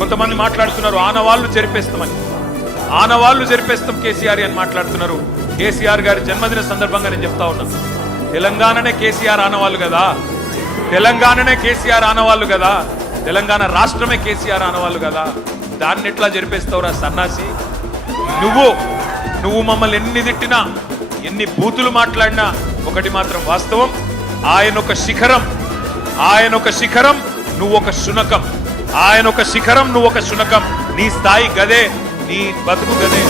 కొంతమంది మాట్లాడుతున్నారు ఆనవాళ్లు జరిపేస్తామని. ఆనవాళ్లు జరిపేస్తాం కేసీఆర్ అని మాట్లాడుతున్నారు. కేసీఆర్ గారి జన్మదిన సందర్భంగా నేను చెప్తా ఉన్నా, తెలంగాణనే కేసీఆర్ ఆనవాళ్ళు కదా, తెలంగాణనే కేసీఆర్ ఆనవాళ్ళు కదా, తెలంగాణ రాష్ట్రమే కేసీఆర్ ఆనవాళ్ళు కదా. దాన్ని ఎట్లా జరిపేస్తావురా సన్నాసి? నువ్వు మమ్మల్ని ఎన్ని తిట్టినా, ఎన్ని బూతులు మాట్లాడినా ఒకటి మాత్రం వాస్తవం, ఆయన ఒక శిఖరం, నువ్వు ఒక శునకం. ఆయన ఒక శిఖరం, నువ్వు ఒక శునకం. నీ స్థాయి గదే, నీ బతుకు గదే.